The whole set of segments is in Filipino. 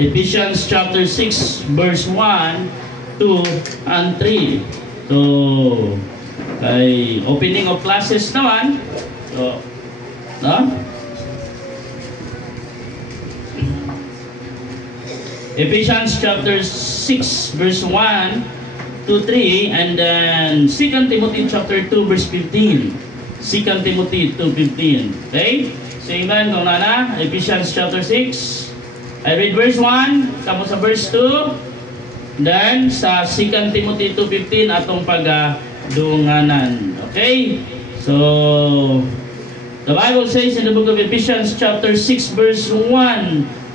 Ephesians chapter 6 verse 1, 2, and 3. So, kay opening of classes naman. So, no? Ephesians chapter 6 verse 1 to 3, and then 2 Timothy chapter 2 verse 15. 2 Timothy 2:15. Okay? So amen kung nana, Ephesians chapter 6. I read verse 1, tapos sa verse 2, then sa 2 Timothy 2:15 atong pagdunganan. Okay? So the Bible says in the book of Ephesians chapter 6 verse 1,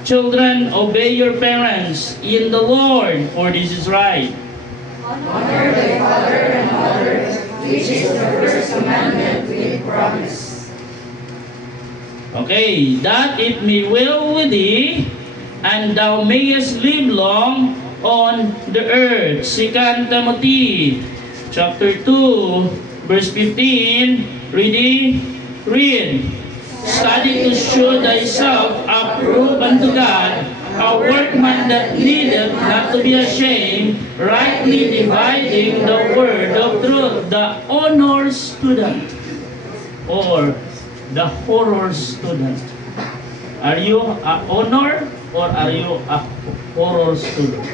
children, obey your parents in the Lord, for this is right. Honor thy father and mother, which is the first commandment with promise. Okay, that it may well with thee, and thou mayest live long on the earth. 2 Timothy chapter 2 verse 15. Read. Study to show thyself approved unto God, a workman that needeth not to be ashamed, rightly dividing the word of truth. The honor student or the horror student. Are you a honor or are you a horror student?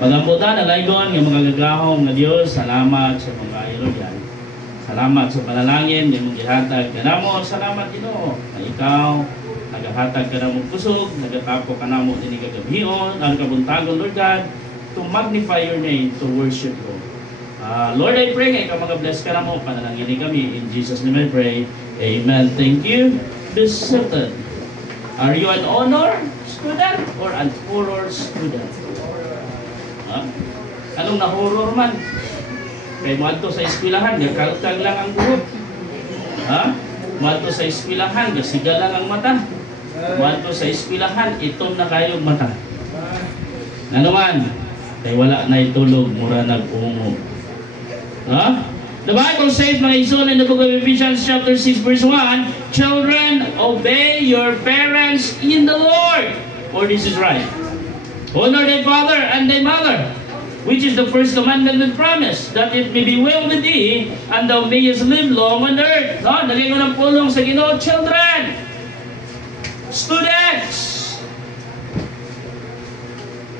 Pagambutan na laygon ng mga gagahong nga Dios, salamat sa mga iloyan. Salamat sa panalangin ng mong gihatag kanamo. Salamat Ginoo na ikaw nagahatag kanamo kusog, nagatapo kanamo dinhi kagabion, ang kabuntagon Lord God, to magnify your name, to worship you. Lord, I pray nga ikaw mag-bless kanamo, panalangin kami. In Jesus' name I pray. Amen. Thank you. Be seated. Are you an honor student or an horror student? Anong na-horror man? Kay madto sa eskwelahan, nagkaltag lang ang buhok. Madto sa eskwelahan, gasiga lang ang mata. Madto sa eskwelahan, itom na kayong mata. Ano man? Kay wala na itulog, mura nag-ungo. The Bible says, mga ison, in the book of Ephesians chapter 6 verse 1, children, obey your parents in the Lord, for this is right. Honor thy father and thy mother, which is the first commandment with promise, that it may be well with thee, and thou mayest live long on the earth. Lagay ko ng pulong sa Ginoo, children, students.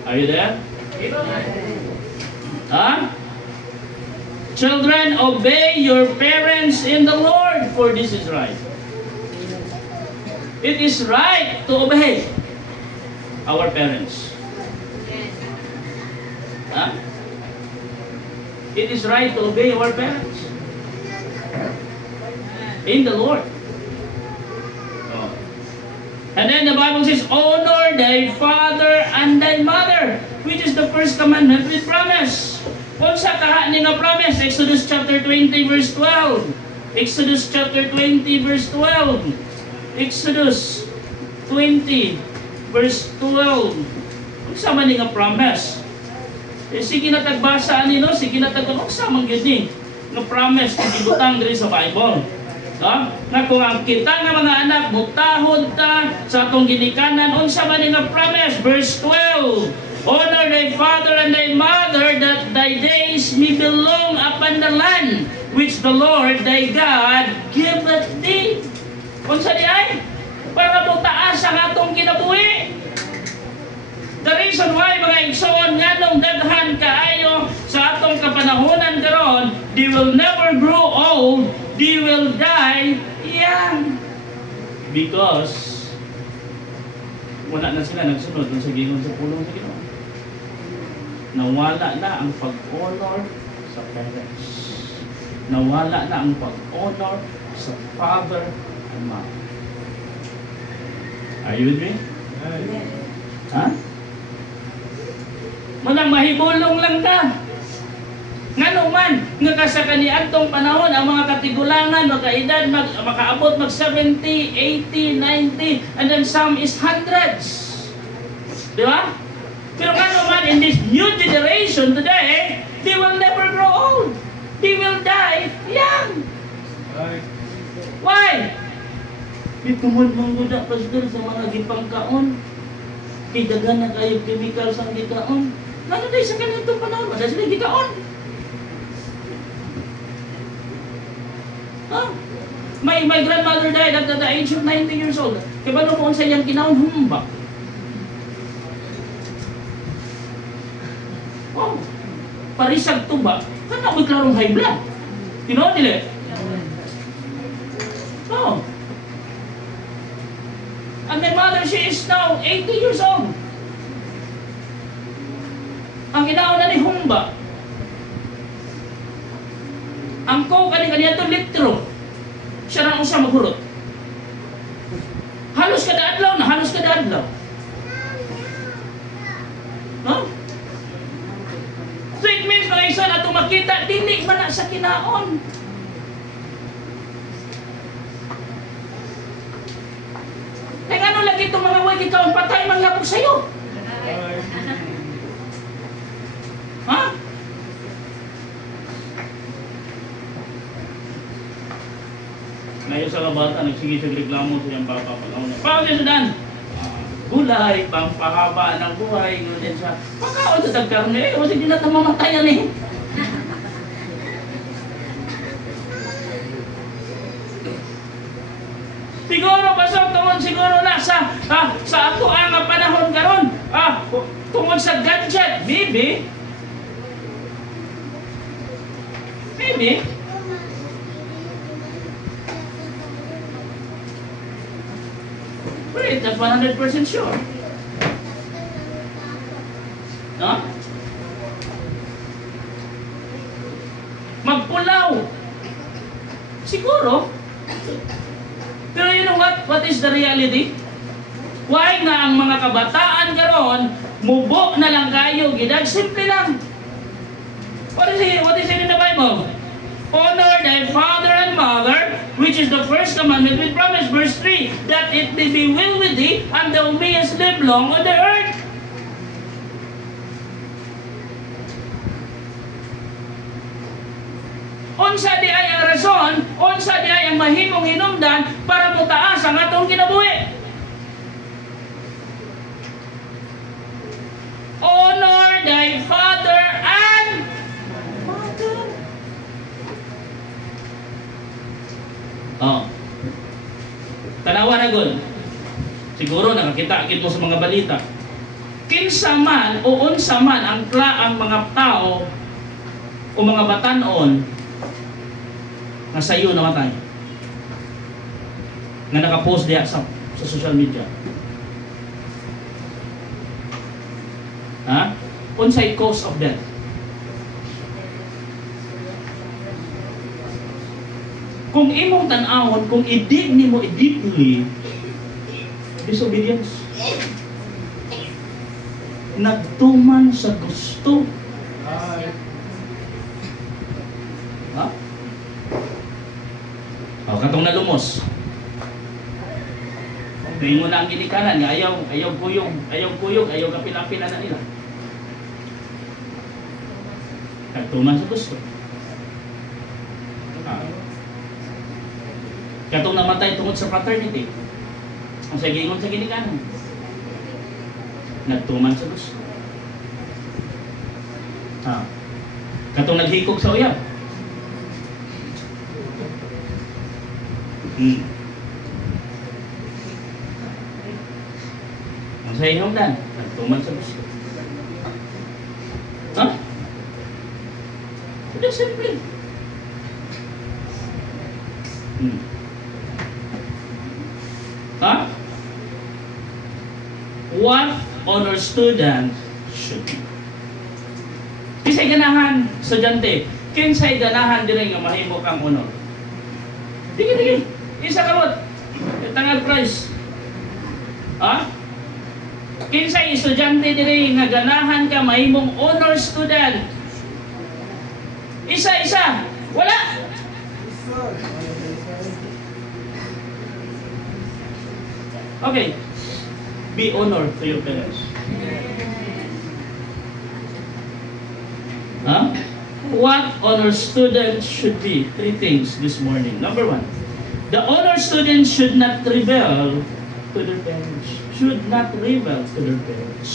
Are you there? Children, obey your parents in the Lord, for this is right. It is right to obey our parents. It is right to obey our parents in the Lord. And then the Bible says, honor thy father and thy mother, which is the first commandment with promise. Unsa kaha ni nga promise? Exodus chapter 20 verse 12. Exodus chapter 20 verse 12. Exodus 20 verse 12. Unsa man ni nga promise? Sige na tagbasa ani no, sige na unsa man gyud ni nga promise nga gibutang diri sa Bible. Na kung ang kita nga mga anak mutahod ta sa atong ginikanan, unsa man ni nga promise? Verse 12. Honor thy father and thy mother, that thy days may be long upon the land which the Lord thy God giveth thee. Unsa di ay? Para mutaas ang atong kinabuhi. The reason why mga igsoon nga nung daghan kaayo sa atong kapanahonan karon, they will never grow old, they will die young. Because wala na sila nagsunod sa gingon sa pulong sa Ginoo. Nawala na ang pag-honor sa parents. Nawala na ang pag-honor sa father and mother. Are you with me? Manang mahibulong lang ta. Ngano man, nga sa kaniadtong panahon, ang mga katigulangan, makaedad, makaabot mag 70, 80, 90, and then some is hundreds. Di ba? Pero ngano man, in this new generation today, they will never grow old. They will die young. Why? Bitumod mong guda, Pastor, sa mga gipangkaon. Kay daghan na kayo chemicals ang gikaon. Ano dahil sa ganitong panahon? Wala sila gikaon. Huh? My grandmother died at the age of 90 years old. Kaya ba noon sa iyang kinaon, humba? Oh, parisag tuba. Kana may klarong high blood. Tinoon nila. Oh. And my mother, she is now 80 years old. Ang kinaon na ni humba. Ang coke kaniya to litro. Siya nang usa maghurot. Halos kada adlaw na, halos kada adlaw. Huh? So it means mga isa na makita, dili man na sa kinaon. Kaya ano lagi itong mga way ikaw, patay man labog sa'yo. Ha? Ngayon sa kabata, nagsigit-sig reklamo sa iyang papa. Paano siya sudan? Gulay, pampahaba ng buhay, gulay siya. Pagkaon sa tagkarne, kasi di natin mamatayan eh. Siguro pasok tungod siguro na sa ato ang panahon karon. Tungod sa gadget, maybe. Wait, that's 100% sure. No? Magpulaw. Siguro. Pero you know what? What is the reality? Why nga ang mga kabataan karon mubo na lang kayo, gidag simple lang. What is it in the Bible? Honor thy father and mother, which is the first commandment with promise, verse 3, that it may be well with thee, and thou mayest live long on the earth. Unsa di ay ang rason, unsa di ay ang mahimong hinungdan para mutaas ang atong kinabuhi. Honor thy father and mother. Oh. Tanawa na gud. Siguro nakakita kit mo sa mga balita. Kinsa man o unsa man ang mga tao o mga batan-on nga sayo namatay. Nga naka-post diya sa social media. Ha? Unsay cause of death? Kung imong tan-awon, kung i-dig nimo deeply, disobedience. Nagtuman sa gusto. Ha? Katong nalumos. Ngayon mo na ang ginikanan, ayaw kuyog, ayaw kapila-pila na nila. Nagtuman sa gusto. Katong namatay tungod sa fraternity. Ang sagingon sa ginikanan. Nagtuman sa gusto. Katong naghikog sa uyab. Ang sa hinungdan, nagtuman sa gusto. Ha? Ito simple. Ha? What honor student should be? Kinsay ganahan, estudyante, kinsay ganahan dire nga mahimo kang honor? Digi. Isa kamot. Tangal prize. Ha? Kinsay estudyante dire nga ganahan ka mahimong honor student? Isa. Wala. Okay. Be honored to your parents. Huh? What honor students should be? 3 things this morning. Number 1, the honor students should not rebel to their parents. should not rebel to their parents.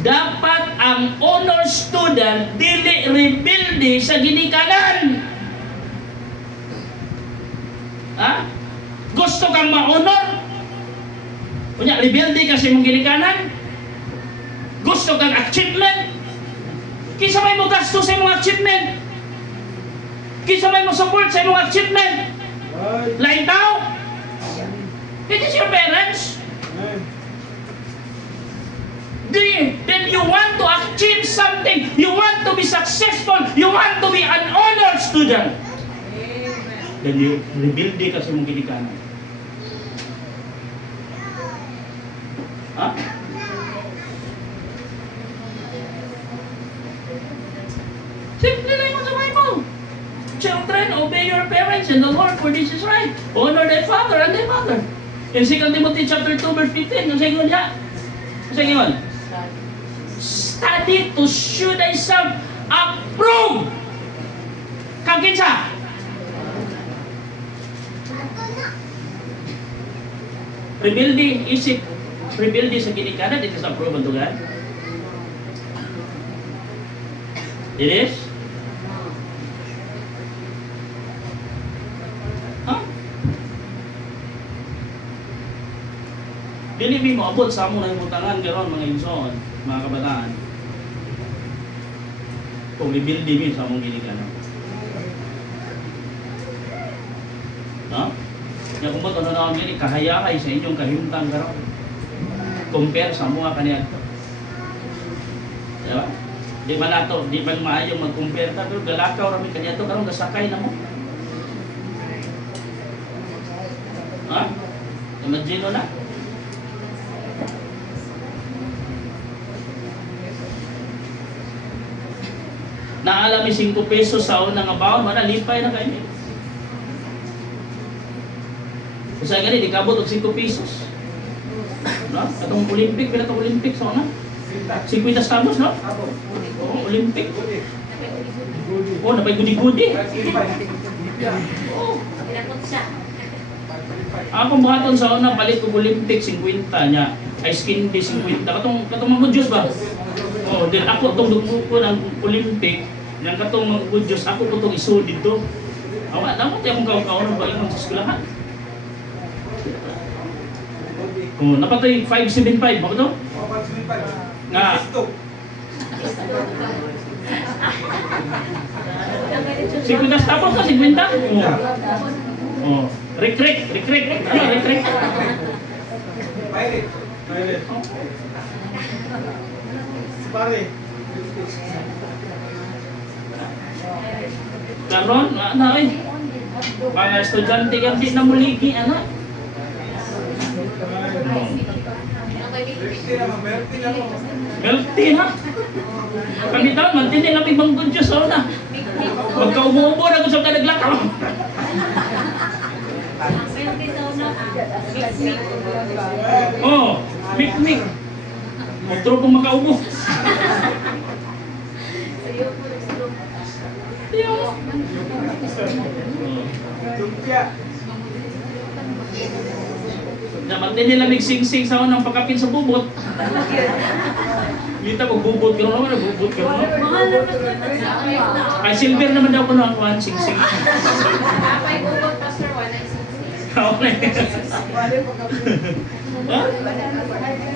Dapat ang honor student dili rebelde sa ginikanan. Ha? Gusto kang ma-honor? Kunya, rebelde ka sa imong ginikanan? Gusto kang achievement? Kinsa may mo gasto sa imong achievement? Kinsa may mo support sa imong achievement? Lain tao? It is your parents. Then you want to achieve something. You want to be successful. You want to be an honored student. Then you rebelde ka sa imong ginikanan. Ha? Simple lang yung sa Bible. Children, obey your parents in the Lord, for this is right. Honor thy father and thy mother. In 2 Timothy chapter 2, verse 15, ang sayon niya. Ang sayon? Study to show thyself approved. Kaginsa? Rebelde, isip. Rebelde sa ginikanan, it is approved to God. It is? Huh? Dili mi moabot sa amo na imutangan karon mga igsoon, mga kabataan. Kung rebelde mi sa among ginikanan. No? Ya kung ba't ano na kami ni kahayakay sa inyong kahimtang karon. Compare sa mga kaniadto. Diba? Di ba nato, di ba maayong mag-compare ta, pero galakaw rami kaniadto karon gasakay na mo. Ha? Imagine na. Naalami 5 pesos sa unang abaw, manalipay na kayo. Kasi nga di kabot og 5 pesos. No? Atong Olympic, pila itong Olympic sa una? 50 stamos, no? Oo, Olympic. Oo, napay gudi-gudi. Oo. Akong buhaton sa una, palit ko Olympic, 50 niya. Ice candy, 50. Katong mga Diyos ba? Oo, then ako itong dugo ko ng Olympic, yung katong mga Diyos, ako ko itong iso dito. Awa, dapat yung kaon-kaon ba yung sa eskulahan? Oh, napatay 575 ba ito? 575. Nga. Sikutas tapos na 50? Oh. Rek. Ano rek? Pirate. Pare. Karon, na ay. Mga estudyante kan di na muligi ana. Melty ha? Pagkitaon, mantindi lang ibang good Diyos o na. Magka-umuubo na kung saan ka naglakaw. Oh, mik. Magturo pong makaubo. Lumpia. Naman din nila sing-sing sa unang pagkapin sa bubot. Kita ko bubot ka naman, bubot ka naman. Ay, silver naman daw ko ang one sing-sing. May bubot, Pastor, wala sing-sing.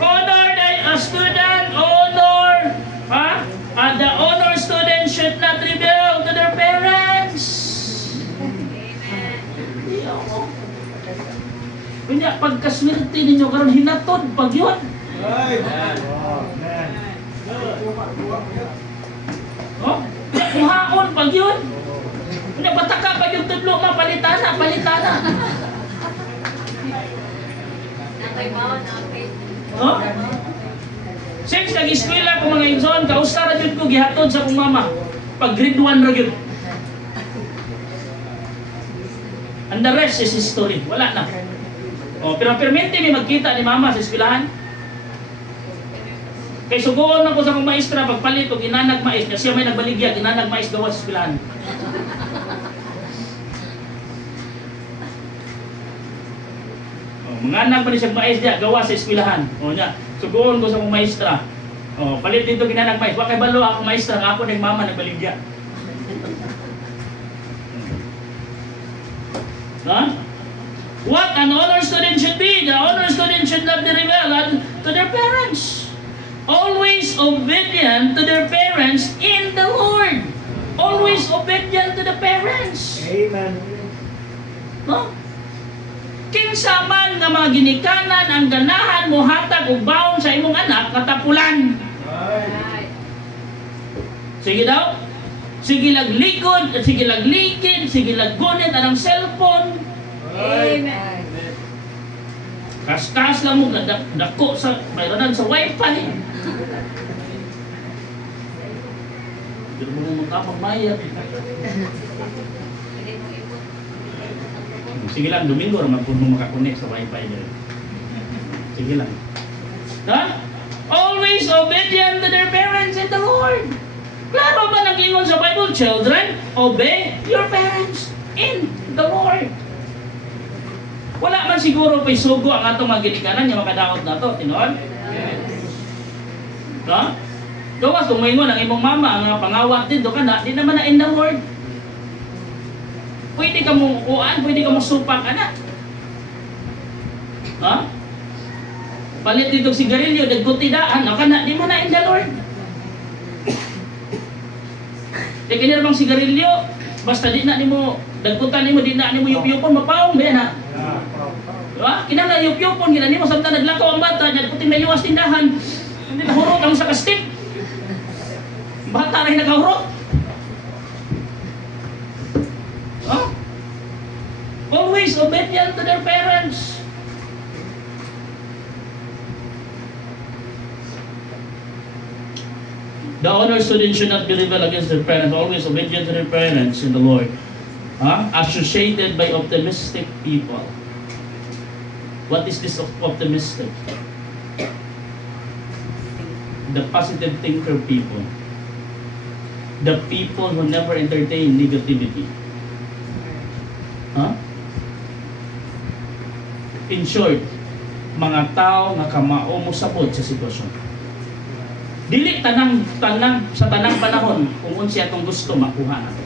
Honor a student, honor. Ha? And the honor student should not rebel to their parents. Kunya pagkaswerte ninyo karon hinatod pag yun. Oh, kuhaon pag yun. Kunya bataka pa yung tudlo palitana. Oh? Since nag-eskwela ko mga igsoon, kausta ra jud ko gihatod sa akong mama. Pag grade 1 ra gyud. And the rest is history. Wala na. Oh, pero permente may magkita ni mama sa eskwelahan. Kay sugoon na ko sa akong maestra pagpalit og inanag mais, siya may nagbaligya inanag mais gawas sa eskwelahan. Mga anak pa rin siyang mais diya, gawa sa eskwelahan. O niya, suguon ko sa akong maestra. O, palit dito ginanag mais. Wakay balo akong maestra, nga ako ng mama nagbaligya. Ha? What an honor student should be. The honor student should not be rebellious to their parents. Always obedient to their parents in the Lord. Always obedient to the parents. Amen. No? Kinsa man nga mga ginikanan ang ganahan mo hatag og baon sa imong anak katapulan. Sige daw. Sige laglikod, sige laglikid, sige laggunit anang cellphone. Amen. Kaskas lang mo dako sa bayranan sa wifi. Pero mo magkapag bayad. Sige lang, Domingo naman po mo makakonect sa wifi nila. Sige lang. Ha? Always obedient to their parents in the Lord. Klaro ba naglingon sa Bible? Children, obey your parents in the Lord. Wala man siguro pa'y sugo ang atong mga ginikanan yung makadaot na to. Tinoon? Ha? Gawas, kung maingon ang imong mama, ang pangawat din, do ka na, di naman na in the Lord. Pwede ka mong uan, pwede ka mong supak, anak. Ha? Palit dito sigarilyo, nagkutidaan, o ka na, di mo na in the Lord. Di kanya namang sigarilyo, basta di na ni mo, dagkutan ni mo, di na ni mo yup-yupon, mapaong, ba yan ha? Diba? Kinala yup-yupon, kinala ni mo, samta naglakaw ang bata, nagkuting na yuwas tindahan, hindi nahurot ang sa kastik. Bata rin nakahurot. Huh? Always obedient to their parents. The honor student should not be rebel against their parents, always obedient to their parents in the Lord. Associated by optimistic people. What is this optimistic? The positive thinker people. The people who never entertain negativity. In short, mga tao nga kamao mo sapod sa sitwasyon. Dili sa tanang panahon kung unsa atong gusto makuha nato.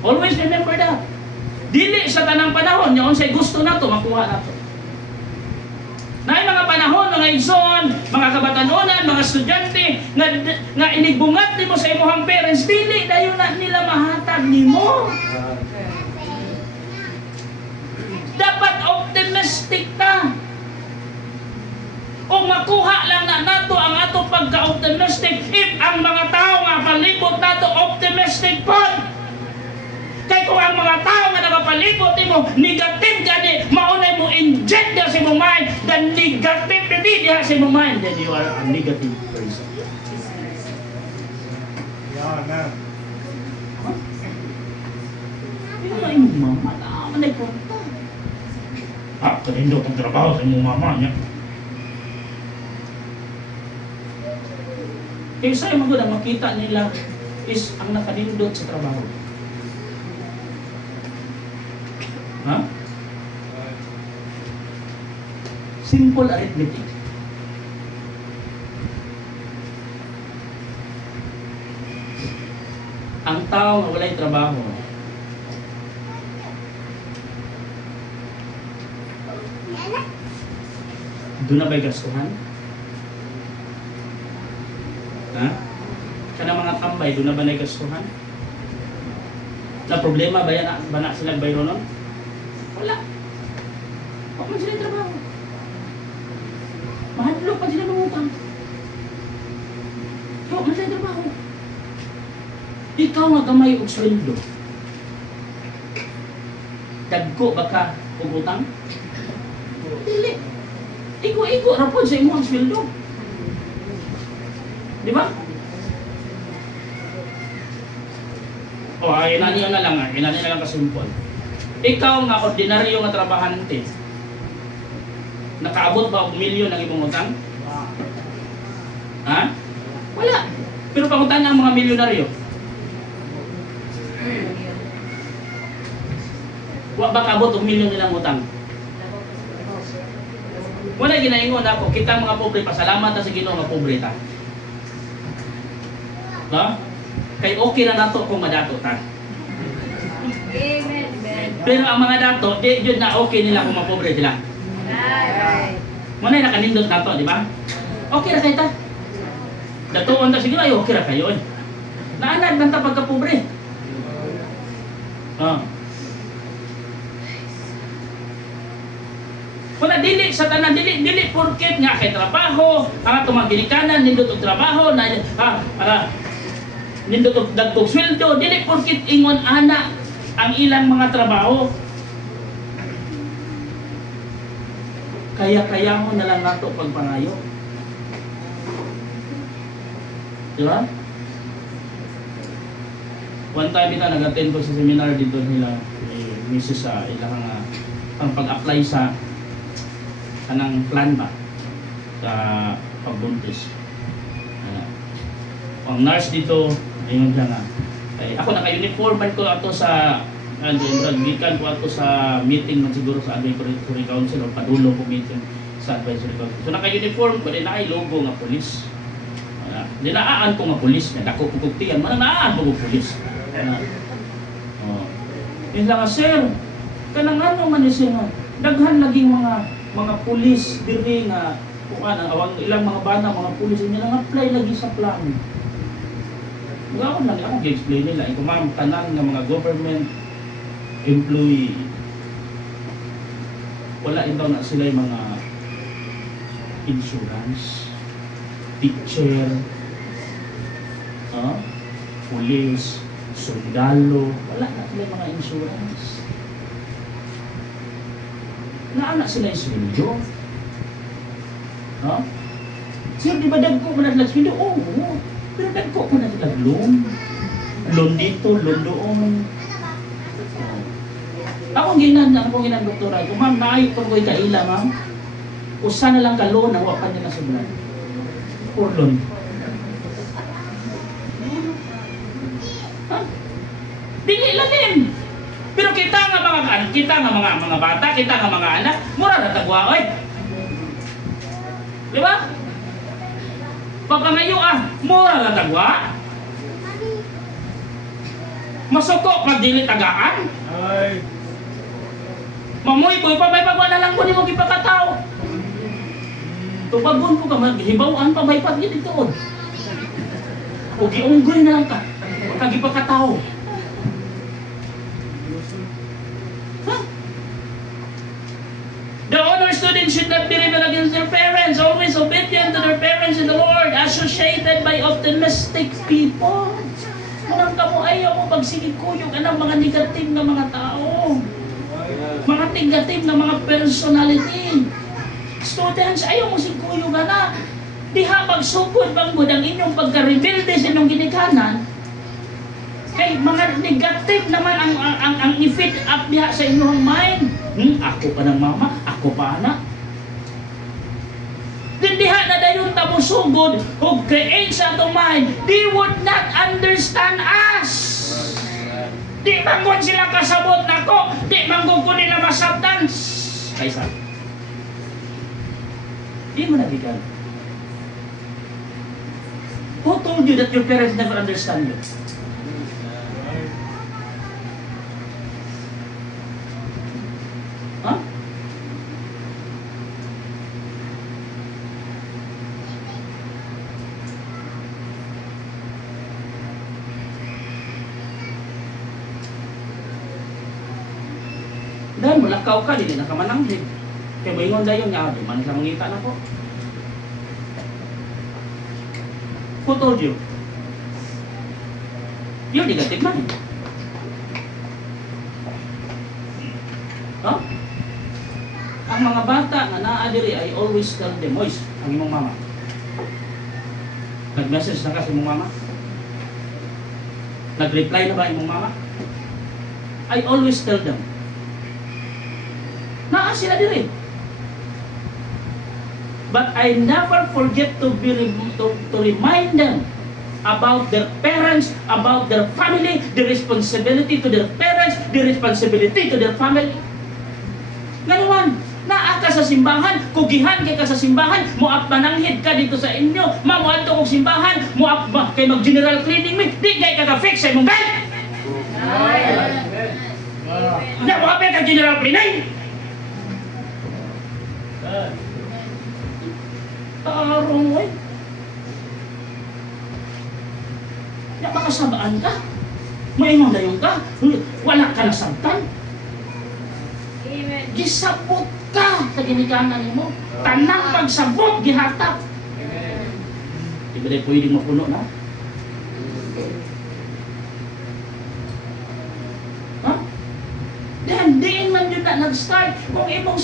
Always remember that. Dili sa tanang panahon nga unsay gusto nato makuha nato. Naay mga panahon, mga igsoon, mga kabatanunan, mga estudyante nga inigbungat nimo sa imong parents, dili dayon na nila mahatag nimo. Dapat optimistic ta. O makuha lang na nato ang ato pagka-optimistic if ang mga tao nga palibot nato optimistic pod. Kaya kung ang mga tao nga nakapalibot mo, negative ka di, maunay mo inject na sa imong mind, the negativity diha sa imong mind, then you are a negative person. Yeah, man. Yung mga imong mama, naaman ay punta. Kanindo kong trabaho sa imong mama niya. Kaya sa'yo magod ang makita nila is ang nakanindot sa trabaho. Ha? Simple arithmetic. Ang tao nga walay trabaho, doon na ba'y gastuhan? Ha? Kana mga tambay, doon na ba nagastuhan? Na problema ba yan? Ba na silang bayro nun? Wala. Huwag man sila trabaho. Mahadlok pa sila ng utang. Huwag man sila trabaho. Ikaw nga gamay og sweldo. Dagko ba ka og utang? Dili. Igo-igo ra po sa imong sweldo. Di ba? Inani na lang inani na lang kasumpol. Ikaw nga ordinaryo nga trabahante, nakaabot ba og milyon ang imong utang? Ha? Wala. Pero pangutan ang mga milyonaryo. Wa ba kaabot og milyon nilang utang? Wala ginaingon ako, kita mga pobre, pasalamat na sa Ginoo nga pobre ta. No? Kay okay na nato kung madato ta. Amen. Pero ang mga dato, di yun na okay nila kung mapobre sila. Right. Muna yung nakanindot nato, di ba? Okay na kayo ta. Datuon ta siguro, ay okay na kayo. Naanad man ta pagka-pobre. Wala dili sa tanan dili porket nga kay trabaho, ang atong mga ginikanan nindot og trabaho na nindot og dagkog sweldo, dili porket ingon ana ang ilang mga trabaho. Kaya mo na lang nato pagpangayo. Di ba? One time ita nag-attend ko sa seminar dito nila Mrs. sa ilang ang pag-apply sa kanang plan ba sa pagbuntis. Ang nurse dito ayun siya nga. Ay, ako naka-uniforman ko ato sa gikan ko ato sa meeting man siguro sa advisory council o padulo ko meeting sa advisory council. So naka-uniform ko din na logo nga pulis. Dinaan ko nga pulis, dako ko kuktian, mananaan ko pulis. Yun lang sir, kanang ano man siya nga, daghan laging mga pulis diri nga kung awang ilang mga bana, mga pulis niya lang apply lagi sa plan. Ako gi-explain nila, ito ma'am, tanan nga mga government employee, wala daw na sila yung mga insurance, teacher, pulis, sundalo, wala na sila mga insurance. Naana sila yung sweldo. Sir, di ba dagko ko na sila sweldo? Oo, pero dagko ko na sila loan. Loan dito, loan doon. Akong ginan doktora. Kung ma'am, naayot ko ko'y kaila, ma'am. Usa na lang ka loan, nawapan niya na sa bulan. For loan. Dili lang din. Pero kita nga mga bata, kita nga mga anak, mura na tagwa, oy. Di ba? Papangayo mura na tagwa. Masuko pag dili tagaan. Ay. Mamoy boy pa may pagwa na lang ko nimo gipakataw. Tubagon ko ka maghibawan pa may pag dito. O giunggoy na lang ka. Kag gipakataw. The honor students should not be rebel against their parents, always obedient to their parents in the Lord, associated by optimistic people. Manang kamo ayaw mo pagsigikuyog anang mga negative na mga tao. Mga negative na mga personality. Students, ayaw mo sigikuyog na. Diha magsugod bang mo ang inyong pagka-rebelde sa inyong ginikanan. Kay mga negative naman ang i-fit up diha sa inyong mind. Ako pa ng mama, ako pa anak. Dindiha na dayon ta musugod o create sa atong mind, they would not understand us. Di manggon sila kasabot nako, di manggon ko nila masabtan. Kaysa di mo nagigan. Who told you that your parents never understand you? Dahil mulakaw ka, hindi nakamananghid. Kaya maingon dayon niya, di man sa mangita na po. Who told you? You're negative man. Ang mga bata nga naadiri, I always tell them, Mois, ang imong mama. Nag-message na ka sa imong mama? Nag-reply na ba imong mama? I always tell them, naa sila diri. But I never forget to remind them about their parents, about their family, the responsibility to their parents, the responsibility to their family. Ngayon, naa ka ka sa simbahan, kugihan kay ka sa simbahan, muap mananghid ka dito sa inyo, mamuadto kog simbahan, muap kay mag general cleaning mi, di kay ka fix sa imong bed. Na muap ka general cleaning. Tarong way. Ya makasabaan ka. Maimong dayon ka. Wala ka nasabtan. Amen. Gisabot ka sa ginikanan nimo. Tanang pagsabot gihatap. Di ba dahil pwedeng mapuno na? Ha? Then, diin man yun na nag-start. Kung imong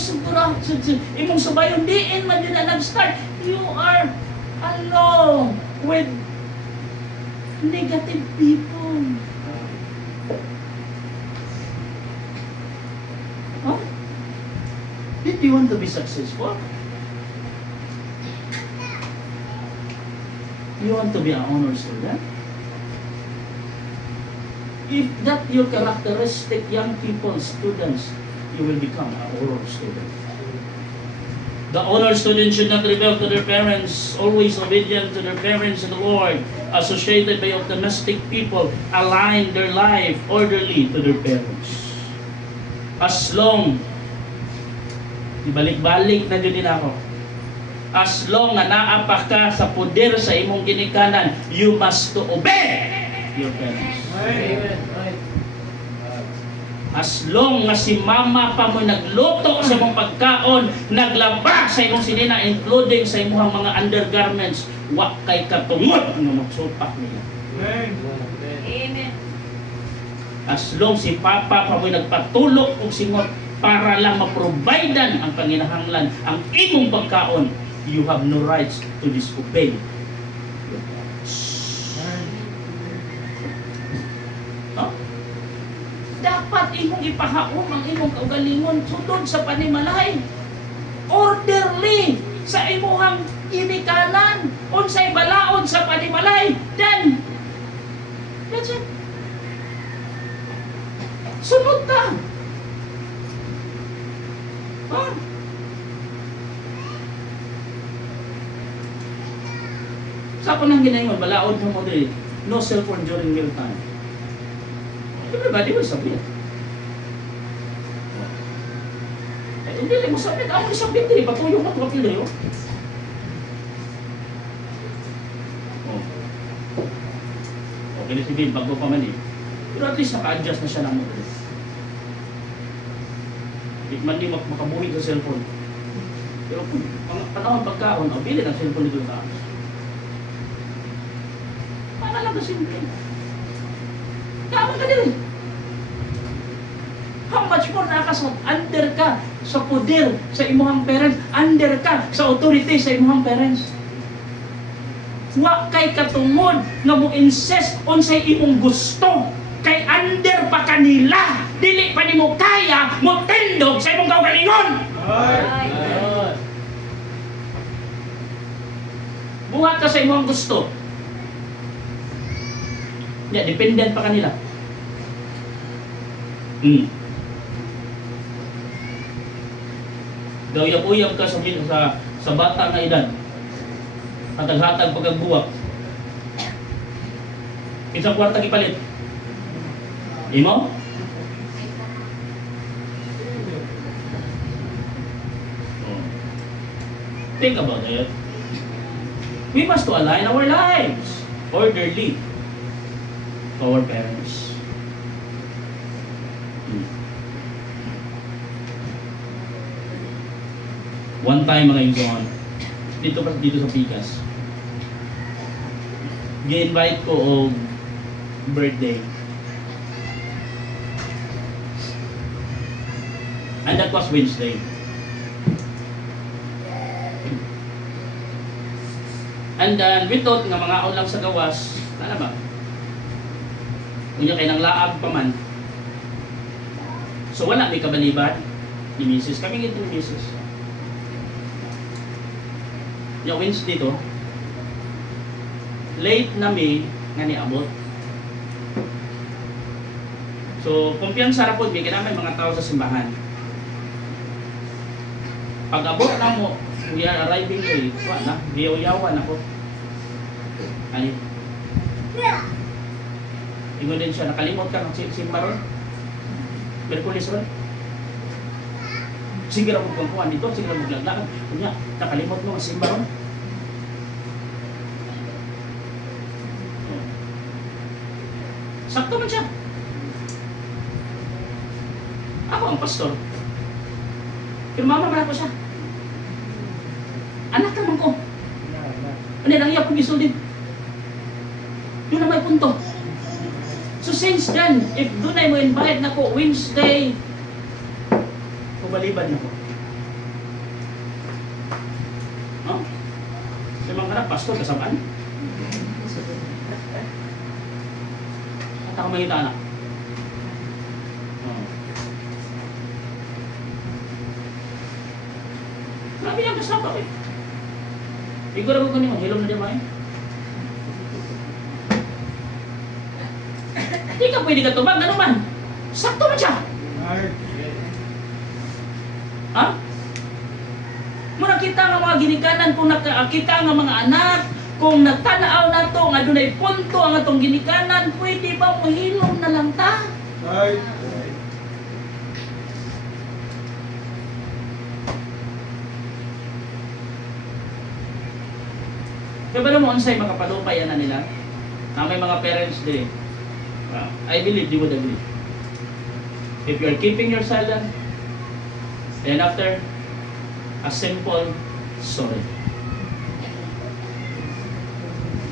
imong subayon, diin man yun na nag-start. You are alone with negative people. Huh? Did you want to be successful? You want to be an honor student? If that your characteristic, young people, students, you will become an honor student. The honor student should not rebel to their parents, always obedient to their parents in the Lord, associated by optimistic people, align their life orderly to their parents. As long, ibalik-balik na din ako, as long na naapa ka sa poder sa imong ginikanan, you must to obey your parents. As long nga si mama pa mo nagluto sa imong pagkaon, naglaba sa imong sinina, including sa imong mga undergarments, wa kay katungod nga magsupak nila. Amen. As long si papa pa mo nagpatulog og singot para lang ma-providean ang panginahanglan ang imong pagkaon, you have no rights to disobey. Dapat imong ipahaom ang imong kaugalingon sudod sa panimalay. Orderly sa imong ginikanan, unsay balaod sa panimalay. Then, that's it. Sunod ta. Ha? Sa ako nang ginayon, balaod mo diri, no cellphone during meal time. Everybody will submit. Hindi lang mo submit. Ako isubmit din. Patuyong na ito kapila yun. Okay na si Bill, bago pa man eh. Pero at least naka-adjust na siya ng motor. Hindi man di makabuhi sa cellphone. Pero kung panahon pagkaon, bili ng cellphone nito na. Paano lang na simple? Kaman ka din. How much more nakasot? Under ka sa poder sa imong parents. Under ka sa authority sa imong parents. Wa kay katungod nga mo insist on sa imong gusto. Kay under pa kanila. Dili pa nimo kaya mo tindog sa imong kaugalingon. Buhat ka sa imong gusto. Dependent pa kanila. Gawiyap-uyap ka sa bata na edad. Hatag-hatag pagkagbuwak. Isang kwarta ipalit. Imo? Think about it. We must to align our lives orderly to our parents. One time mga Igsoon, dito sa Pikas, gi-invite ko og birthday. And that was Wednesday. And then we thought nga mga lang sa gawas, ano ba? Kunya kay nang laag pa man. So wala may kabalibad ni Mrs. Kami gito ni Mrs. Yung Wednesday to, late na may nga niabot. So, kumpiyansa ra po, may kinamay mga tao sa simbahan. Pag abot na mo, we are arriving late. Wala, biyaw-yawan ako. Ano? Ingon din siya, nakalimot ka ng simba ron? Merkulis ron? Sige ra mo kuhan dito, sige ra mo maglaglaan. Kunya, nakalimot mo ang simba ron? Sakto man siya. Ako ang pastor. Pero mama man ako siya. Anak naman ko. Ano nang iya kong gisulid? Yun na may punto. So since then, if doon ay mo invite na ko Wednesday, kubalibad na ko. No? Sa mga anak, pastor, kasabaan? At ako mangita anak. Grabe yung kasama ko eh. Igura ko kanina, hilom na di ba eh? Hindi ka pwede ka tubag, ano man? Sakto man siya. Ha? Muna kita nga mga ginikanan, kung nakakita nga mga anak, kung nagtanaw na to, nga doon ay punto ang atong ginikanan, pwede ba mahilom na lang ta? Kaya ba naman unsay makapadupay na nila? Na may mga parents din. I believe they would agree. If you are keeping your silent, then after, a simple sorry.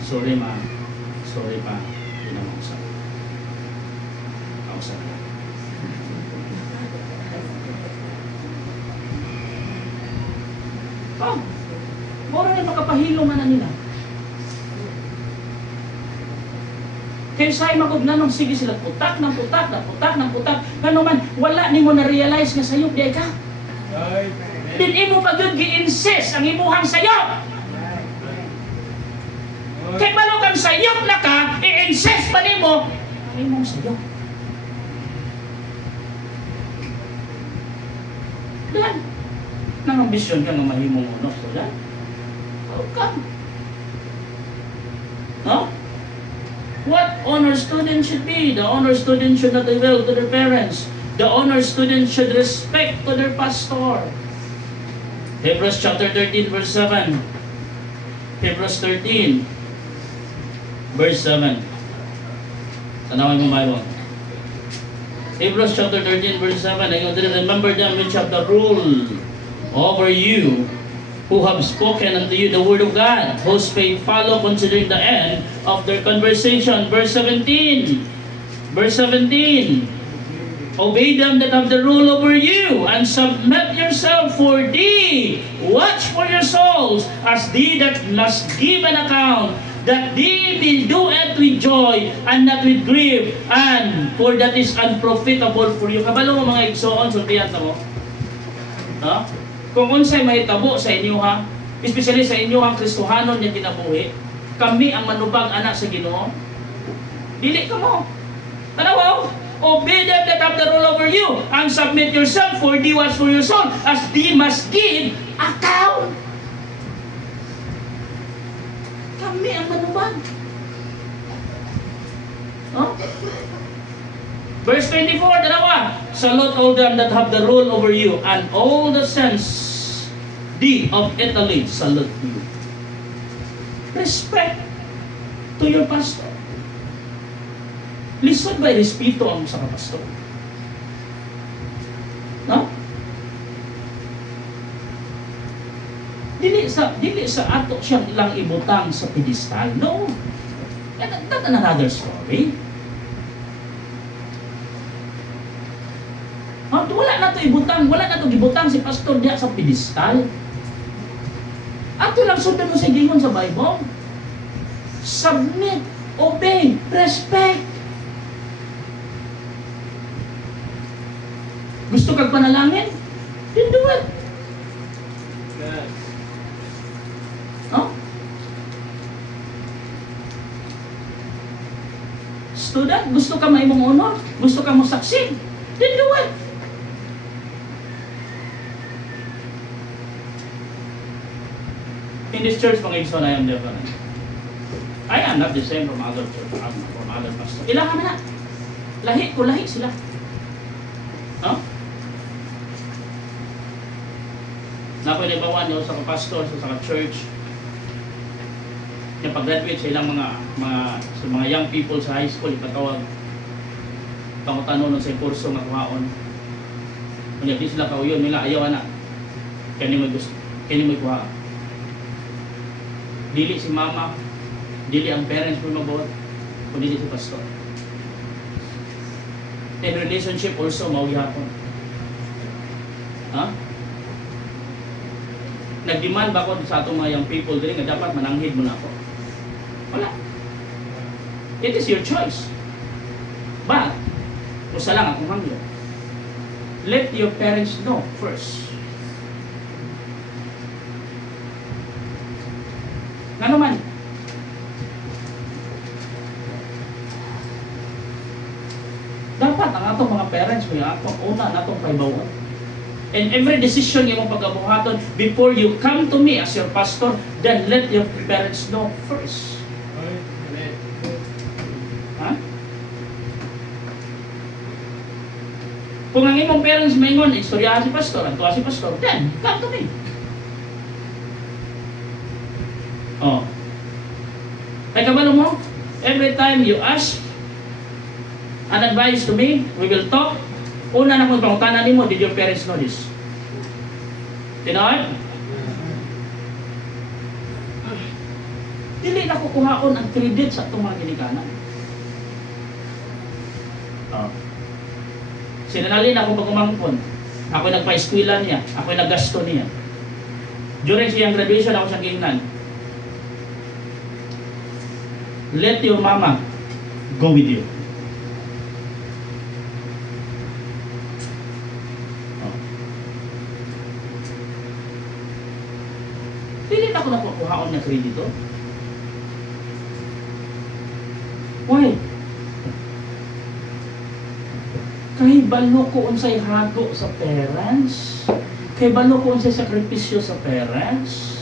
Sorry ma. Sorry pa. Hindi na mausap. Kausap na. Oh, mura na makapahilom na nila. Kaya sa'yo magugnanon, sige sila putak ng putak, ng putak, ng putak. Kano man, wala ni mo na-realize nga sayop di ka. Din imo pag yun gi-insist ang imuhang sayop. Kaya balo kang sayop na ka, i-insist pa ni mo ang imong sayop. Dan, nang ambisyon ka nga mahimong unos. So dan, how come? No? What honor student should be? The honor student should not well to their parents. The honor student should respect to their pastor. Hebrews chapter 13 verse 7. Hebrews 13 verse 7. Tanawin mo Bible. Hebrews chapter 13 verse 7. Remember them which have the rule over you, who have spoken unto you the word of God, whose faith follow considering the end of their conversation. Verse 17. Verse 17. Obey them that have the rule over you, and submit yourself for thee. Watch for your souls, as thee that must give an account, that thee will do it with joy, and not with grief, and for that is unprofitable for you. Kabalo mo mga igsoon, sultihan mo. Ha? Kung unsay mahitabo sa inyo ha, especially sa inyo ang Kristohanon niya kinabuhi, kami ang manubag anak sa Ginoo. Dili ka mo. Tanaw, obey them that have the rule over you, and submit yourself, for thee watch for your soul, as thee must give account. Kami ang manubag. No? Verse 24, dalawa. Salute all them that have the rule over you, and all the saints of Italy salute you. Respect to your pastor. Lisod ba respeto ang sa pastor? No? Dili sa ato siyang ilang ibutang sa pedestal. No. That's another story. Wala na to ibutang, wala na to gibutang si pastor diya sa pedestal. Ato lang sundan mo sa gingon sa Bible. Submit, obey, respect. Gusto kag panalangin? Then do it. Yes. No? Student, gusto ka maimong honor? Gusto ka mo succeed? Then do it. this church, mga igsoon, I am different. I am not the same from other church, from other pastors. Ilahan na. Lahi ko, lahi sila. No? Napanibawan niyo sa pastor, sa church, yung pag-graduate sa ilang mga young people sa high school, ipatawag, pangutanong sa kurso nga kuhaon. Kung di sila kauyon, nila ayaw na. Kani mo gusto, kani mo kuha. Dili si mama, dili ang parents mo mabuhat, kung dili si pastor. In relationship also, mawihapon. Ha? Nag-demand ba ako sa atong mga young people dili nga dapat mananghid mo na ako? Wala. It is your choice. But, usa lang akong hangyo. Let your parents know first. Nga naman, dapat ang atong mga parents mo yung atong una na atong paibawan. And every decision yung pagkabuhaton, before you come to me as your pastor, then let your parents know first. Ha? Kung ang imong parents maingon, istorya si pastor, ang tuwa si pastor, then come to me. Oh. Kaya kabalo mo, every time you ask an advice to me, we will talk. Una na kung pangutanan nimo, did your parents know this? Tinood? Dili na kukuhaon ang credit sa itong mga ginikanan. Oh. Sinanalin ako pag-umangkon. Ako nagpa-eskwela niya. Ako naggasto niya. During siyang graduation, ako siyang gingnan. Let your mama go with you. Dili na ako nakukuhaon ng kredito. Why? Kay balo ko unsay hago sa parents. Kay balo ko unsay sakripisyo sa parents.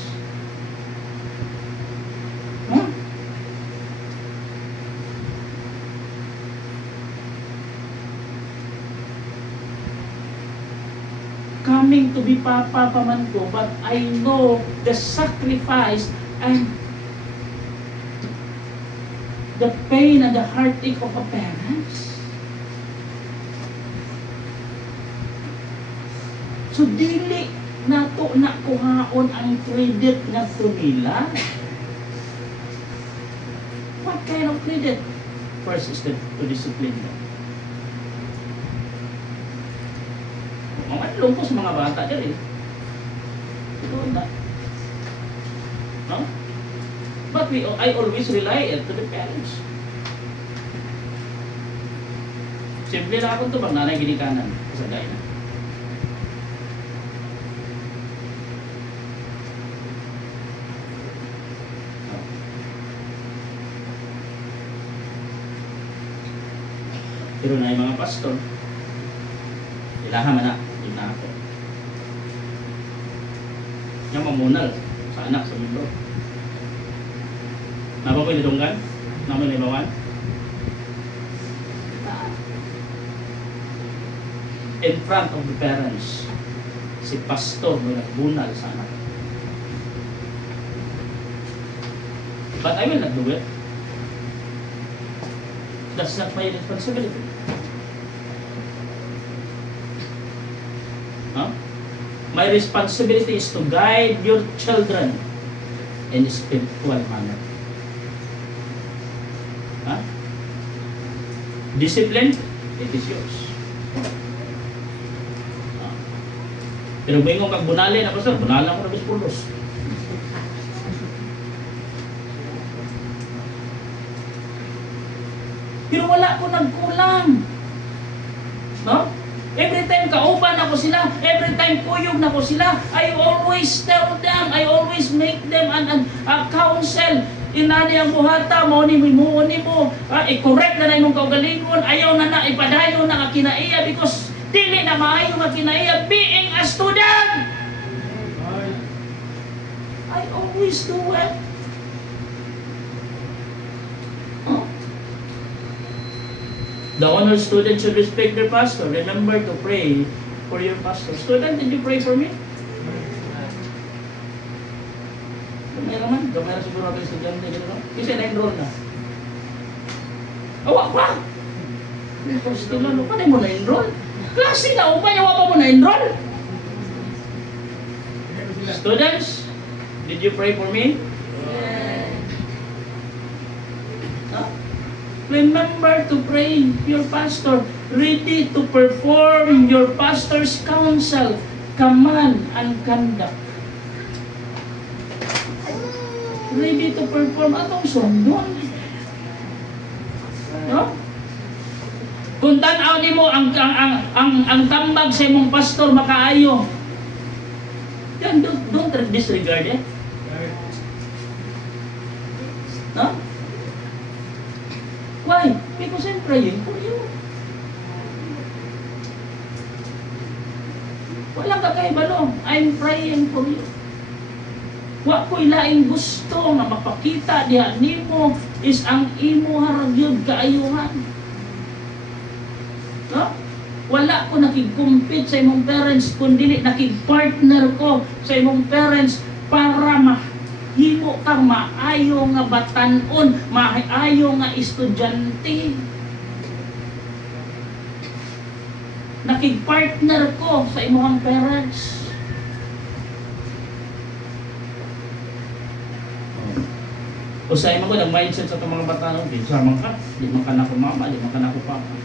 Huh? Coming to be papa paman ko, but I know the sacrifice and the pain and the heartache of a parents. So dili nato na kuhaon ang credit nga nila. What kind of credit? First is to discipline them. Mangalong po sa mga bata dyan eh. Ito na. No? But I always rely to the parents. Simple na ako ito bang nanay ginikanan sa gaya na. Pero na yung mga pastor, ilahan man na. Na ako. Yung mamunal sa anak sa mundo. Napa ko ilidunggan? Napa ilibawan? In front of the parents, si pastor may nagbunal sa anak. But I will not do it. That's not my responsibility. Huh? My responsibility is to guide your children in a spiritual manner. Huh? Discipline, it is yours. Huh? Pero may ngong kagbunalin ako sir, bunalan ko na bis pulos. Pero wala ko nagkulang. No? Every time kauban ako sila, every time kuyog na ko sila, I always tell them, I always make them a counsel. Inani ang buhata mo ni mo i-correct na imong kaugalingon, ayaw na ipadayon na kinaiya because dili na maayo nga kinaiya being a student. I always do well. Oh. The honored student should respect their pastor. Remember to pray for your pastor. Student, did you pray for me? Gamay naman. Gamay na siguro natin estudyante. Kasi na-enroll na. Awa pa! Pastor lang, pa na mo na-enroll? Klase na, upay, awa pa mo na-enroll? Students, did you pray for me? Huh? Remember to pray your pastor. Ready to perform your pastor's counsel, command, and conduct. Ready to perform atong sundon. No? Kung tanaw nimo ang tambag sa imong pastor makaayo, then don't disregard it. No? Why? Because I'm praying for you. Walang kakaibalo. I'm praying for you. Wa ko'y laing gusto na mapakita diha nimo is ang imo haragyod kaayuhan. No? Wala ko nakig-compete sa imong parents, kundi nakig-partner ko sa imong parents para mahimo kang maayo nga batanon, maayo nga estudyante. Nakig-partner ko sa imong parents. Usahay mo ko ng mindset sa itong mga batanon, di sama ka, di man ka na ko mama, di man ka na ko papa.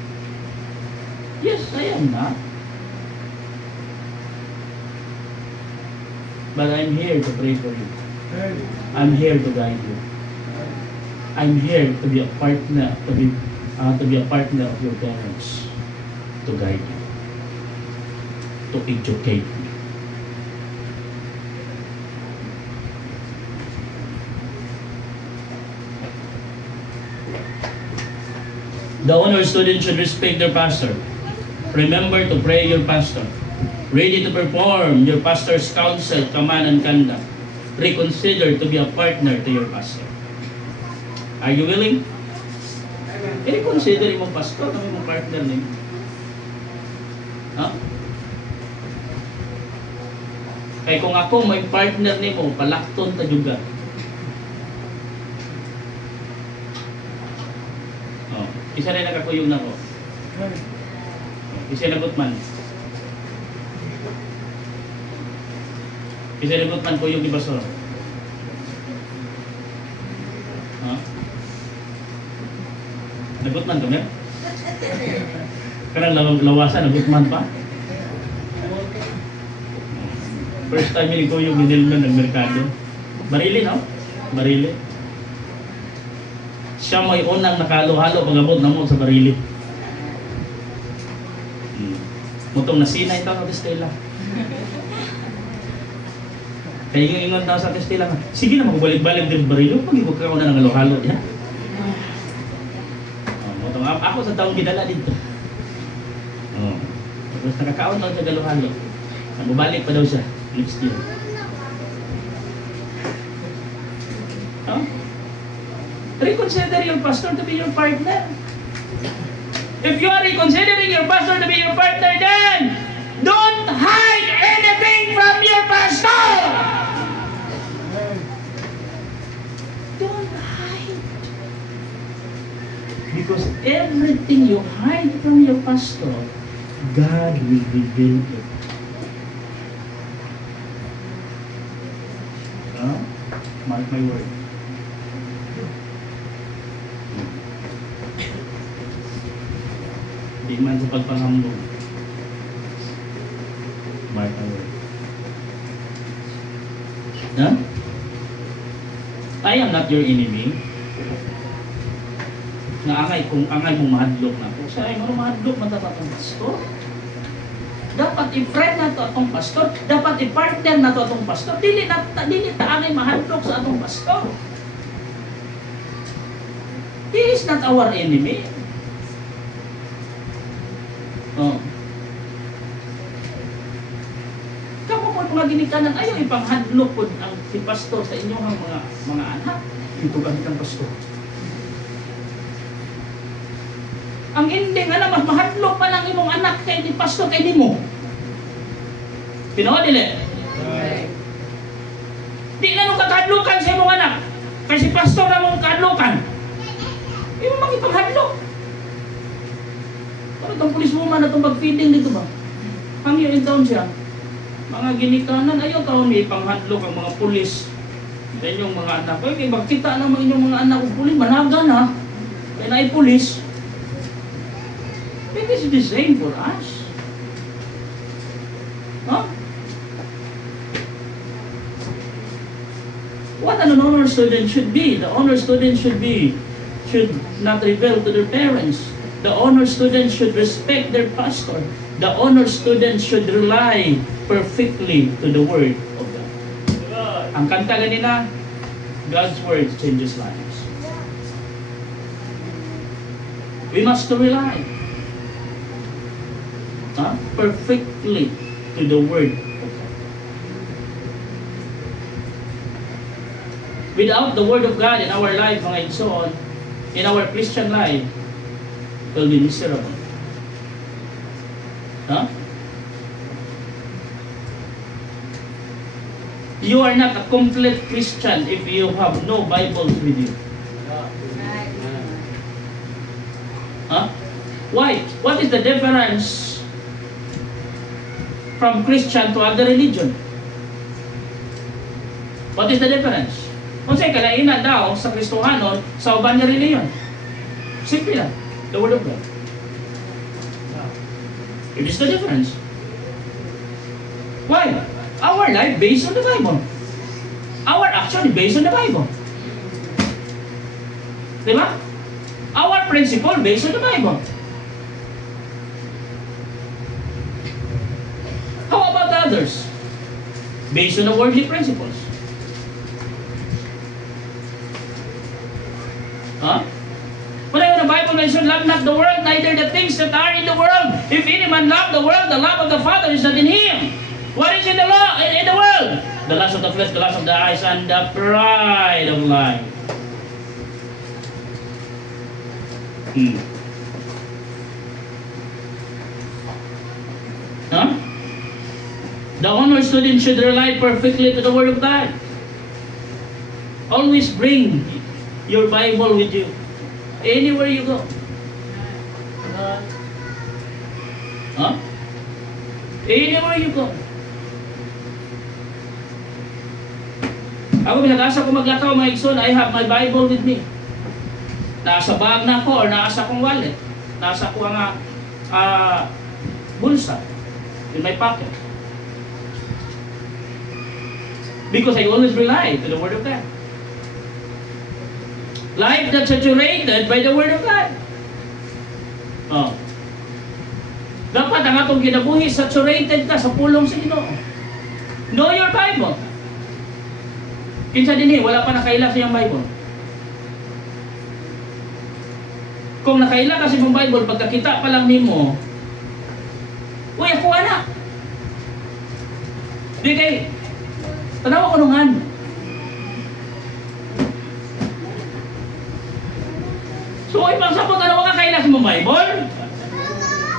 Yes, I am not. But I'm here to pray for you. I'm here to guide you. I'm here to be a partner, to be a partner of your parents, to guide you, to educate you. The honored student should respect their pastor. Remember to pray your pastor. Ready to perform your pastor's counsel, command, and conduct. Reconsider to be a partner to your pastor. Are you willing? I-reconsider yung pastor kami mong partner niyo. Ha? Kaya kung ako may partner niyo, palakton ta juga. Oh, isa rin nakakuyog na ko. Isa nagot man. Isa nagot man kuyog di pastor. Ha? Nagot man kami? Karang lawasan, nagot man pa. First time yung kuyog ni Nilman ng merkado. Barili, no? Barili. Siya may unang nakalo-halo pag-abot na mo sa barili. Mutong nasinay ito sa Testela. Kaya yung ingon daw sa Testela, sige na magbalik-balik din barilo, pag-ibog ka ko na ng halo-halo. Yeah? Mutong ako sa taong gidala dito. Tapos nakakaon daw sa halo-halo. Magbalik pa daw siya next year. Reconsider your pastor to be your partner. If you are reconsidering your pastor to be your partner, then don't hide anything from your pastor. Don't hide. Because everything you hide from your pastor, God will reveal it. Mark my word. Di man sa pagpanghambog. Mark my word. Huh? I am not your enemy. Naangay kung angay mo mahadlok na ko. Sa ay mo mahadlok man tatong pastor. Dapat i-friend na to atong pastor, dapat i-partner na to atong pastor. Dili ta angay mahadlok sa atong pastor. He is not our enemy. Oh. Kamu po mga ginikanan, ayaw ipanghadlok po ang si pastor sa inyong mga anak. Ito gamit ang pastor. Ang ending, mas mahadlok pa ng imong anak kay ni pastor kay ni mo. Pinood dili? Di na nung kakadlukan sa imong anak. Kasi pastor na mong kadlukan. Hindi mo makipaghadlok. Pero itong police woman na itong pag-feeding dito ba? Hangyo in town siya. Mga ginikanan, ayaw taon may panghadlok ang mga pulis sa inyong mga anak. Kaya magkita ng inyong mga anak o pulis, managa na. Kaya na ay pulis. It is the same for us. Huh? What an honor student should be. The honor student should not rebel to their parents. The honor student should respect their pastor. The honor student should rely perfectly to the word of God. Ang kanta ganina, God's word changes lives. We must rely perfectly to the word of God. Without the word of God in our life, mga igsoon, in our Christian life, it will be miserable. You are not a complete Christian if you have no Bibles with you. Why? What is the difference from Christian to other religion? What is the difference? Kung sa'yo kalainan daw sa Kristohanon sa uban na reliyon. Simple lang. The Word of God. It is the difference. Why? Our life based on the Bible. Our action is based on the Bible. Diba? Our principle based on the Bible. How about others? Based on the worldly principles. Whenever the Bible mentions, love not the world, neither the things that are in the world. If any man love the world, the love of the Father is not in him. What is in the law in the world? The lust of the flesh, the lust of the eyes, and the pride of life. The honor student should rely perfectly to the Word of God. Always bring your Bible with you anywhere you go. Anywhere you go. Ako pinag-asa ko maglakaw, mga igsoon, I have my Bible with me. Nasa bag na ko or nasa akong wallet. Nasa ko ang bulsa in my pocket. Because I always rely to the Word of God. Life that's saturated by the Word of God. Dapat ang atong kinabuhi, saturated ka sa pulong sa Ginoo. Know your Bible. Kinsa dinhi, wala pa nakaila sa iyang Bible. Kung nakaila kasi mong Bible, pagkakita pa lang nimo, uy, ako anak. Di kay, tanaw ko nungan. So, ay pagsapot, ano ka kaila sa mong Bible?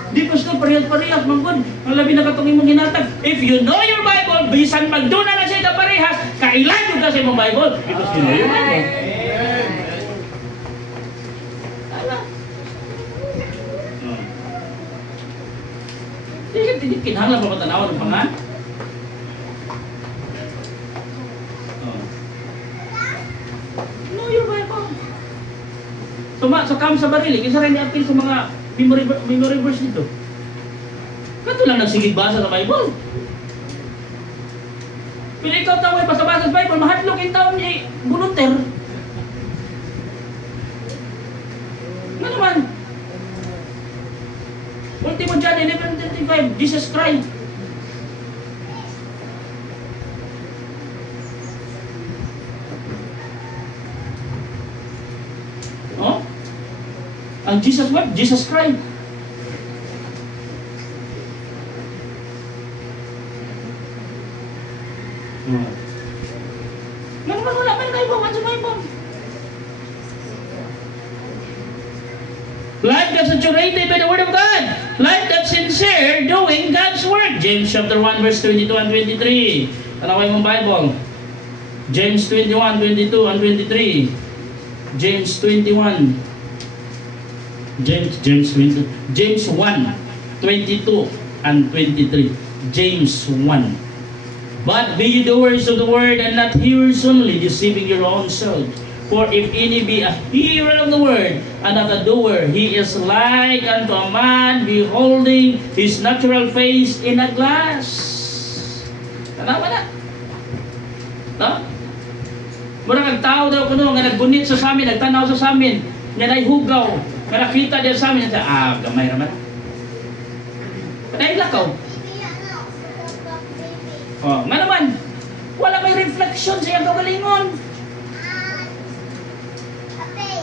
Di pa siya parehas-parehas, manggod. Ang labi na katong imong hinatag. If you know your Bible, bisan magduna na siya na parehas, kailan yung kasi mong Bible? Because you know your Bible. Hindi kinahanglan pa matanawan ng pangan. Know your Bible. Sa kam sa barili, kinsa rin i-appeal sa mga memory verse nito. Kato lang nagsigig basa sa Bible. Pero ikaw tawag basa-basa sa Bible, mahadlok yung taon niya volunteer. Nga naman. Ultimo John 11:35, Jesus Christ. Ang Jesus what? Jesus Christ. Naman wala man kayo bawan sa Bible. Life that's saturated by the Word of God. Life that's sincere, doing God's work. James chapter 1, verse 22 and 23. Tanaway mong Bible. James 21, 22 and 23. James 21. James 1, 22 and 23. James 1. But be ye doers of the word, and not hearers only, deceiving your own selves. For if any be a hearer of the word, and not a doer, he is like unto a man beholding his natural face in a glass. Tanawa na. No? Mura kag tao daw kuno nga nagbunit sa amin, nagtanaw sa amin, nga naihugaw, nga nakita din sa amin, gamay naman. Patay lakaw. Oh, nga naman, wala may reflection sa iyang kagalingon.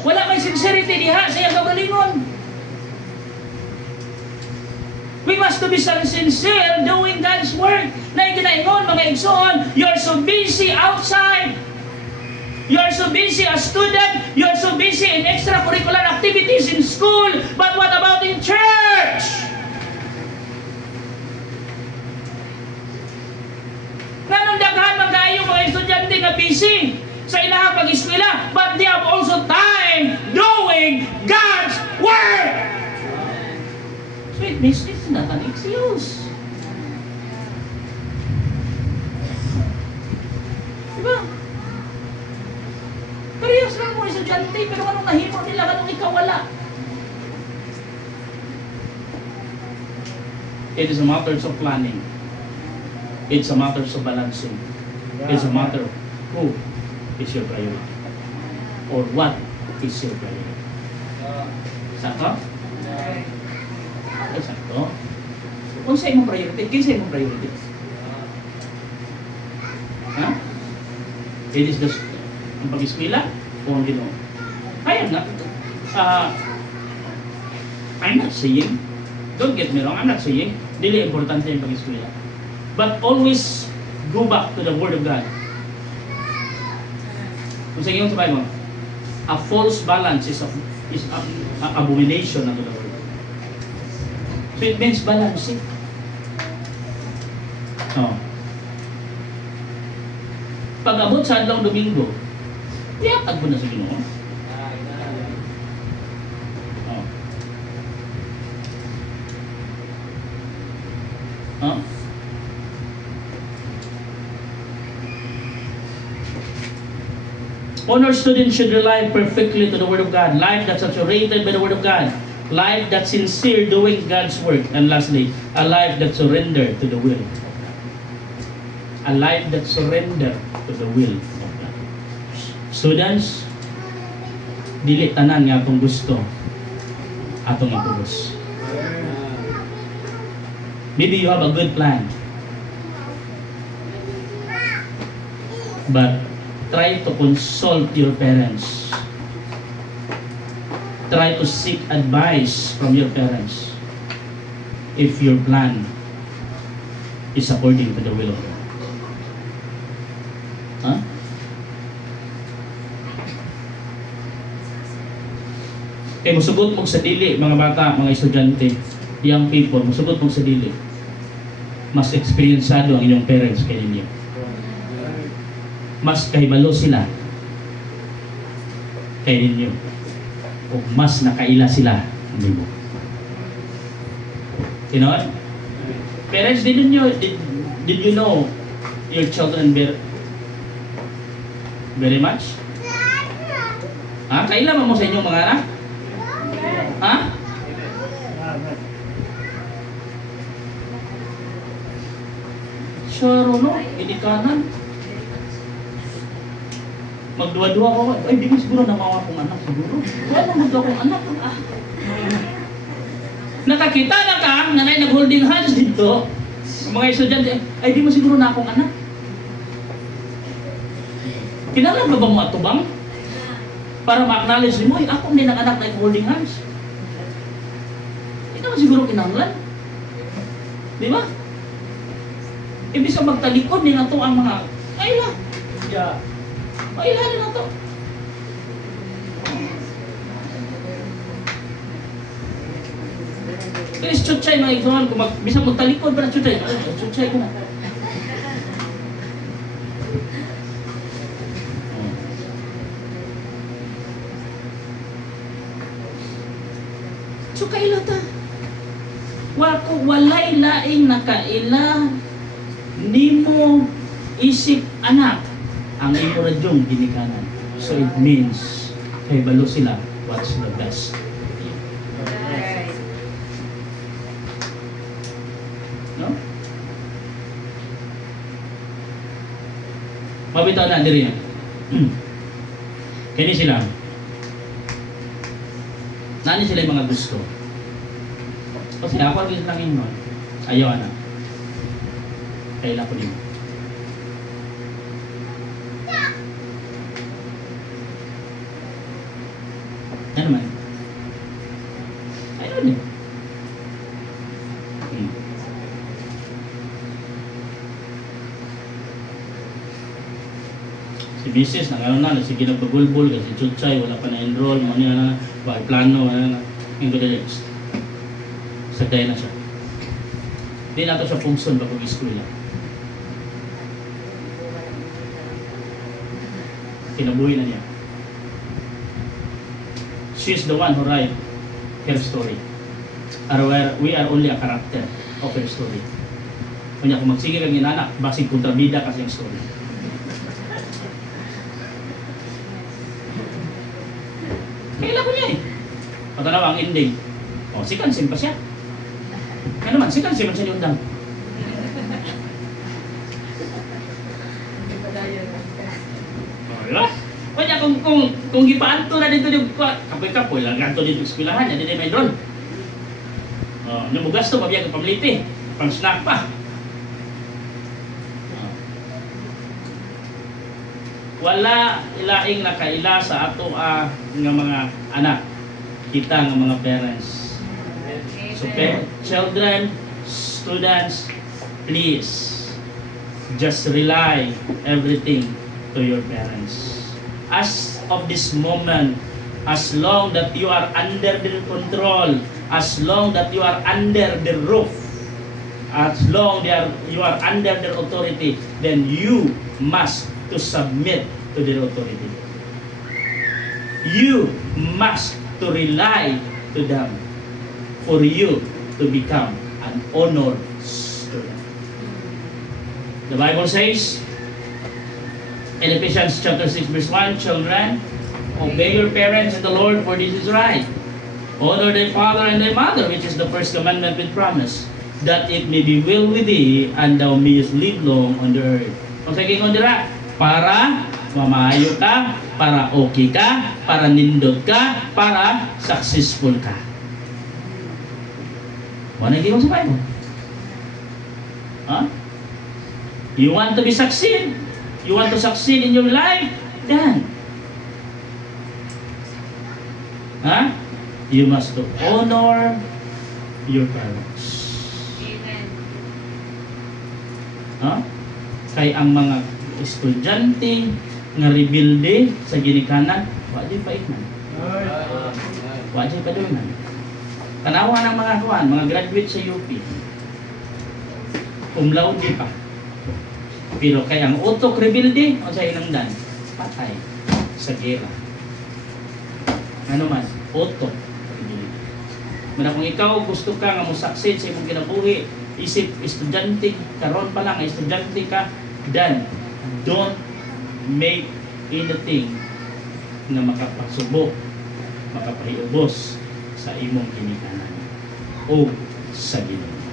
Wala may sincerity diha sa iyang kagalingon. We must to be sincere doing God's work. Na ginaingon mga igsoon, you're so busy outside. You're so busy as student. You're so busy in extracurricular activities in school. But what about in church? Ganun daghan man kayo mga estudyante nga busy sa ilahang pag-eskwela, but they have also time doing God's work. So it means it's not an excuse. Diba? Parehas lang mga estudyante, pero anong nahimo nila, anong ikaw wala? It is a matter of planning. It's a matter of balancing. It's a matter of who is your priority. Or what is your priority. Sakto? Okay, sakto. Kung sa imong priority, kinsa imong priority? Ha? It is just ang pag-eskwela o ang Ginoo? Kaya nga. I'm not saying, don't get me wrong, I'm not saying, dili importante yung pag-eskwela. But always go back to the Word of God. Kung sa inyo sa Bible, a false balance is a abomination unto the Word. So it means balancing. Oh. Pag abot sa adlaw Domingo, tiyatag mo na sa Ginoo. Oh. Oh. Honor students should rely perfectly to the Word of God. Life that's saturated by the Word of God. Life that's sincere doing God's work. And lastly, a life that surrendered to the will. A life that surrendered to the will of God. Students, dili tanan nga atong gusto atong ipugos. Maybe you have a good plan. But try to consult your parents. Try to seek advice from your parents if your plan is according to the will of God. Huh? Kaya musugot mo sa dili, mga bata, mga estudyante, young people, musugot mo sa dili. Mas eksperyensado ang inyong parents kay ninyo. Mas kahibalo sila kay ninyo o mas nakaila sila hindi mo. You know what? Parents, did you know your children very much? Ha? Kaila mo sa inyong mga anak? Ha? Sure, no? Idikanan. Magduwa-duwa ko, ay di mo siguro namawa akong anak siguro. Wala magduwa akong anak. Nakakita na ka, nanay nag-holding hands dito. Mga estudyante, ay di mo siguro na akong anak. Kinala ba mo atubang? Para ma-acknowledge mo, ay ako din ang anak na holding hands. Hindi naman siguro kinanglan. Di ba? Ibig sa magtalikod din ato ang mga, kaila. Ya. Kaila na to. Kaya chuchay mga igsoon, kung bisa mo talikod ba na chuchay? Chuchay ko na. So kaila ta. Walay laing nakaila nimo isip anak ang imo radyong ginikanan. So it means kay balo sila what's the best. No? Mabitaw na diri. Kini sila. Nani sila yung mga gusto? Kasi ako rin lang yun. Ayaw na. Kailan ko din. Ano naman? Ayaw din. Si Mrs. na, sige nagpagulbul kasi chuchay, wala pa na-enroll, mga plano, yung good next. Sagday na siya. Hindi nato siya pungson ba pag-school lang. Kinabuhi na niya. She is the one who write her story. We are only a character of her story. Kanya kung magsigil ang inanak, basig kontrabida kasi ang story. Kailan ko niya eh. Patanaw ang ending. O, si Kansim pa siya. Ano man, si Kansim man siya niundang. O, diba? Kanya kung gipaanto na dito yung kapoy-kapoy lang ganto dito sa eskwelahan niya, dito may drone. O, namugas to, mabiyag ang pamliti. Pang snack pa. Wala ilaing nakaila sa ato nga mga anak, kita nga mga parents. So children, students, please just rely everything to your parents. As of this moment, as long that you are under their control, as long that you are under the roof, as long you are under their authority, then you must to submit to their authority. You must to rely to them for you to become an honored student. The Bible says in Ephesians chapter 6 verse 1, children, obey your parents in the Lord, for this is right. Honor thy father and thy mother, which is the first commandment with promise, that it may be well with thee, and thou mayest live long on the earth. Kung sa gingon dira, para mamayo ka, para okay ka, para nindot ka, para successful ka. Ano gingon sa Bible? Huh? You want to be succeed? You want to succeed in your life? Then, huh? You must to honor your parents. Amen. Huh? Kay ang mga estudyante nga rebilde sa ginikanan, wajay pa ikman. Wajay pa doon. Tanawa ng mga kuwan, mga graduate sa UP. Cum laude pa. Pero kay ang utok rebilde, o sa inangdan, patay sa gera. Ano man, utok rebilde. Muna kung ikaw gusto ka nga mo succeed sa imong kinabuhi, isip estudyante, karon pa lang estudyante ka, then don't make anything na makapasubok, makapahiubos sa imong ginikanan o sa Ginoo.